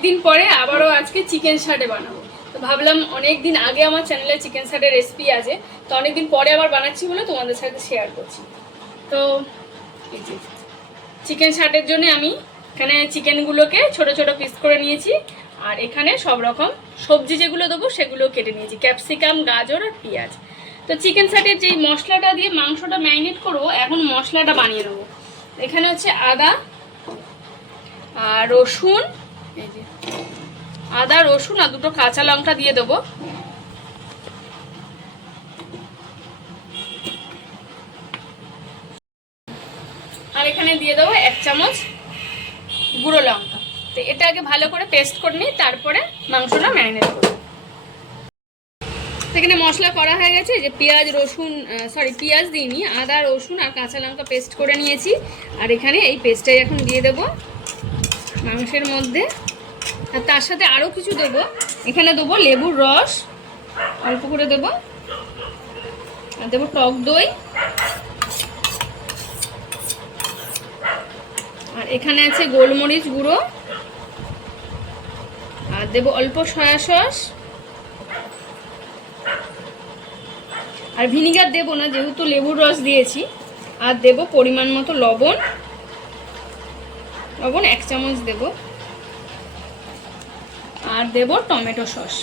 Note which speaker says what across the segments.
Speaker 1: অনেক দিন পরে আবারও আজকে চিকেন শাটে বানাবো। তো ভাবলাম অনেক দিন আগে আমার চ্যানেলে চিকেন শাটের রেসিপি আছে, তো অনেক দিন পরে আবার বানাচ্ছি বলে তোমাদের সাথে শেয়ার করছি। তো চিকেন শাটের জন্য আমি এখানে চিকেনগুলোকে ছোট ছোট পিস করে নিয়েছি, আর এখানে সব রকম সবজি যেগুলো দেবো সেগুলো কেটে নিয়েছি ক্যাপসিকাম গাজর আর পেঁয়াজ। তো চিকেন শাটের যেই মশলাটা দিয়ে মাংসটা ম্যারিনেট করব, এখন মশলাটা বানিয়ে নেব এখানে হচ্ছে আদা আর রসুন, এই যে আদা, রসুন আর দুটো কাঁচা লঙ্কা দিয়ে দেবো। আর এখানে দিয়ে দেবো এক চামচ গুঁড়ো লঙ্কা। তো এটা আগে ভালো করে পেস্ট করে নিই, তারপরে মাংসটা ম্যারিনেট করব। এখানে মশলা করা হয়ে গেছে যে পেঁয়াজ, রসুন সরি পেঁয়াজ দিইনি, আদা, রসুন আর কাঁচা লঙ্কা পেস্ট করে নিয়েছি। আর এখানে এই পেস্টটাই এখন দিয়ে দেবো মাংসের মধ্যে। আর তার সাথে আরও কিছু দেবো। এখানে দেবো লেবুর রস, অল্প করে দেবো। আর দেবো টক দই। আর এখানে আছে গোলমরিচ গুঁড়ো। আর দেবো অল্প সয়া সস। আর ভিনিগার দেবো না, যেহেতু লেবুর রস দিয়েছি। আর দেবো পরিমাণ মতো লবণ। লবণ এক চামচ দেব। আর দেব টমেটো সস।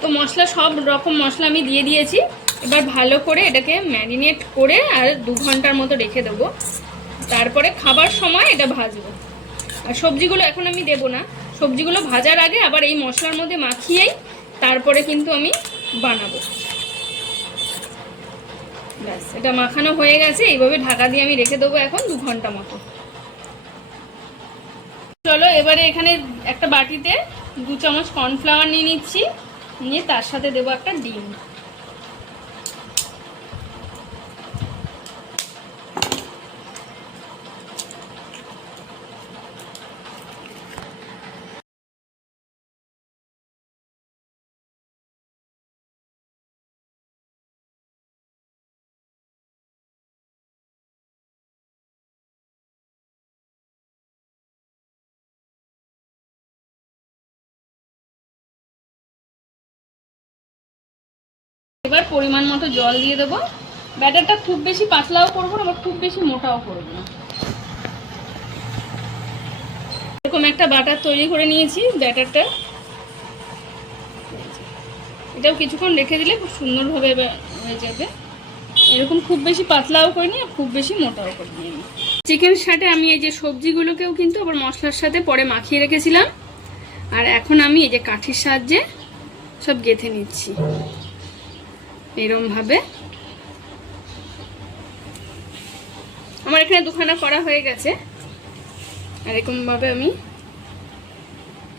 Speaker 1: তো মশলা, সব রকম মশলা আমি দিয়ে দিয়েছি। এবার ভালো করে এটাকে ম্যারিনেট করে আর দু ঘণ্টার মতো রেখে দেবো। তারপরে খাবার সময় এটা ভাজবো। আর সবজিগুলো এখন আমি দেব না। সবজিগুলো ভাজার আগে আবার এই মশলার মধ্যে মাখিয়েই তারপরে কিন্তু আমি বানাবো। ব্যাস, এটা মাখানো হয়ে গেছে, এইভাবে ঢাকা দিয়ে আমি রেখে দেবো এখন দু ঘণ্টা মতো। চলো, এবারে এখানে একটা বাটিতে দু চামচ কর্নফ্লাওয়ার নিয়ে নিচ্ছি, নিয়ে তার সাথে দেবো একটা ডিম। এবার পরিমাণ মতো জল দিয়ে দেবো। ব্যাটারটা খুব বেশি পাতলাও করব না, আবার খুব বেশি মোটাও করব না। এরকম একটা বাটার তৈরি করে নিয়েছি ব্যাটারটা। এটাও কিছুক্ষণ রেখে দিলে খুব সুন্দরভাবে হয়ে যাবে। এরকম খুব বেশি পাতলাও করিনি, আর খুব বেশি মোটাও করিনি আমি। চিকেন সাথে আমি এই যে সবজিগুলোকেও কিন্তু আবার মশলার সাথে পরে মাখিয়ে রেখেছিলাম। আর এখন আমি এই যে কাঠির সাহায্যে সব গেথে নিচ্ছি। এরম ভাবে আমার এখানে দুখানা করা হয়ে গেছে। আর এরকম ভাবে আমি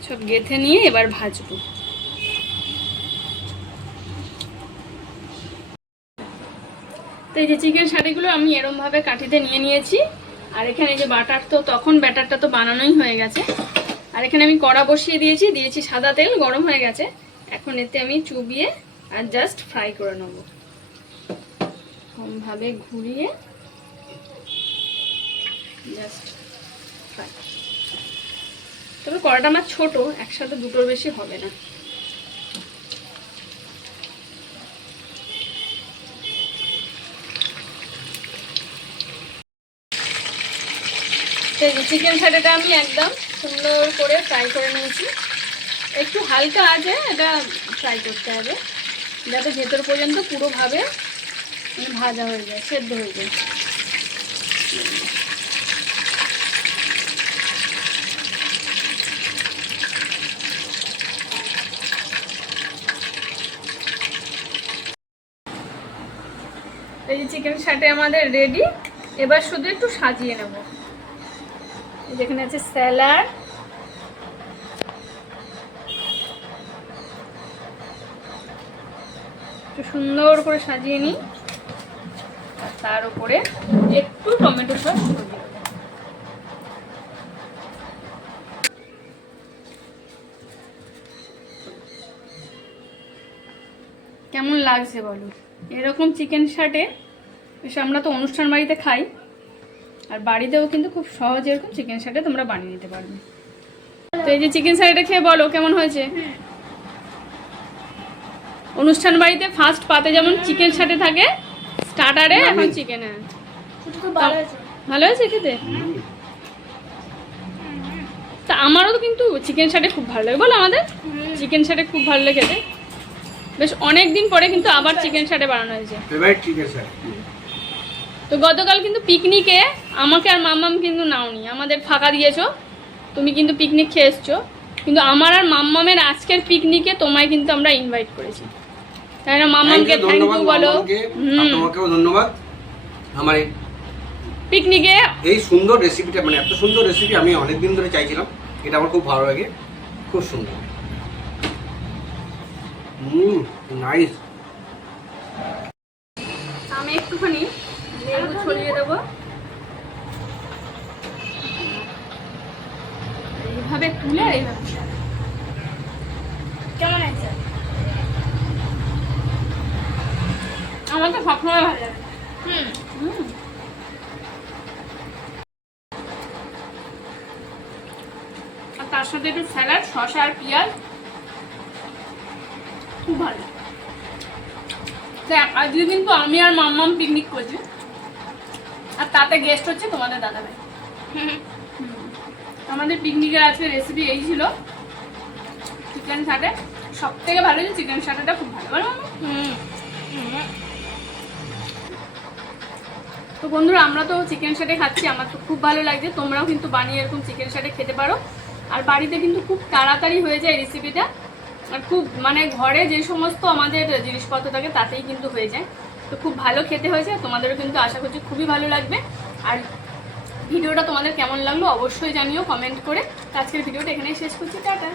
Speaker 1: সব গেথে নিয়ে এবার ভাজবো। তো এই যে চিকেন শাড়িগুলো আমি এরম ভাবে কাঠিতে নিয়ে নিয়েছি। আর এখানে যে বাটার তো, তখন ব্যাটারটা তো বানানোই হয়ে গেছে। আর এখানে আমি কড়া বসিয়ে দিয়েছি দিয়েছি সাদা তেল, গরম হয়ে গেছে। এখন এতে আমি চুবিয়ে আর জাস্ট ফ্রাই করে নেব। ভাবে ঘুরিয়ে জাস্ট ফ্রাই তবে কড়াটা আমার ছোট, একসাথে দুটোর বেশি হবে না। চিকেন ফ্যাটেটা আমি একদম সুন্দর করে ফ্রাই করে নিয়েছি। একটু হালকা আছে, এটা ফ্রাই করতে হবে। যাতে ভেতর পর্যন্ত পুরোভাবে মানে ভাজা হয়ে যায়, সেদ্ধ হয়ে যায়। এই যে চিকেন সাথে আমাদের রেডি এবার শুধু একটু সাজিয়ে নেব। যেখানে আছে স্যালাড একটু সুন্দর করে সাজিয়ে নিই। তার উপরে একটু টমেটো সস কেমন লাগছে বলো? এরকম চিকেন শার্টে এসে আমরা তো অনুষ্ঠান বাড়িতে খাই, আর বাড়িতেও কিন্তু খুব সহজে এরকম চিকেন শার্টে তোমরা বানিয়ে নিতে পারবে। তো এই যে চিকেন সারিটা খেয়ে বলো, কেমন হয়েছে? অনুষ্ঠান বাড়িতে ফার্স্ট পাতে যেমন চিকেন সাটে থাকে স্টার্টারে এখন চিকেন ভালো হয়েছে। খেতে? তা আমারও তো কিন্তু চিকেন সাটে খুব ভালো লাগে। বলো আমাদের চিকেন সাটে খুব ভালো লাগে খেতে। বেশ অনেক দিন পরে কিন্তু আবার চিকেন সাটে বানানো হয়েছে।
Speaker 2: ফেভারিট চিকেন স্যার
Speaker 1: তো গতকাল কিন্তু পিকনিকে আমাকে আর মাম্মাম কিন্তু নাওনি। আমাদের ফাঁকা দিয়েছ তুমি কিন্তু পিকনিক খেয়ে এসছো। কিন্তু আমার আর মাম্মামের আজকের পিকনিকে তোমায় কিন্তু আমরা ইনভাইট করেছি। তাই না মাম্মামকে থ্যাংক ইউ বলো।
Speaker 2: মামাকে, আর
Speaker 1: হুম।
Speaker 2: তোমাকেও ধন্যবাদ। আমার
Speaker 1: পিকনিকে।
Speaker 2: এই সুন্দর রেসিপিটা মানে এত সুন্দর রেসিপি আমি অনেক দিন ধরে চাইছিলাম। এটা আমার খুব ভালো লাগে। খুব সুন্দর। হুম নাইস
Speaker 1: আমি একটুখানি লেবু ছড়িয়ে দেবো। এইভাবে তুলে এইভাবে
Speaker 3: কেমন আছে
Speaker 1: আমার তো সবসময় ভালো লাগে।
Speaker 3: হুম।
Speaker 1: হুম। আর তার সাথে একটু স্যালাড শসা আর পেঁয়াজ। খুব ভালো আজকে কিন্তু আমি আর মাম্মাম পিকনিক করছি। আর তাতে গেস্ট হচ্ছে তোমাদের দাদা ভাই আমাদের পিকনিকের আজকে রেসিপি এই ছিল। চিকেন সাটে সব থেকে ভালো যে চিকেন সাটেটা খুব ভালো। মাম্মা?
Speaker 3: হুম।
Speaker 1: তো বন্ধুরা, আমরা তো চিকেন সাটে খাচ্ছি, আমার তো খুব ভালো লাগছে। তোমরাও কিন্তু বানিয়ে এরকম চিকেন সাটে খেতে পারো। আর বাড়িতে কিন্তু খুব তাড়াতাড়ি হয়ে যায় রেসিপিটা আর খুব মানে ঘরে যে সমস্ত আমাদের জিনিসপত্র থাকে, তাতেই কিন্তু হয়ে যায়। তো খুব ভালো খেতে হয়েছে, তোমাদেরও কিন্তু আশা করছি খুবই ভালো লাগবে। আর ভিডিওটা তোমাদের কেমন লাগল অবশ্যই জানিও কমেন্ট করে। আজকের ভিডিওটা এখানেই শেষ করছি, টাটা।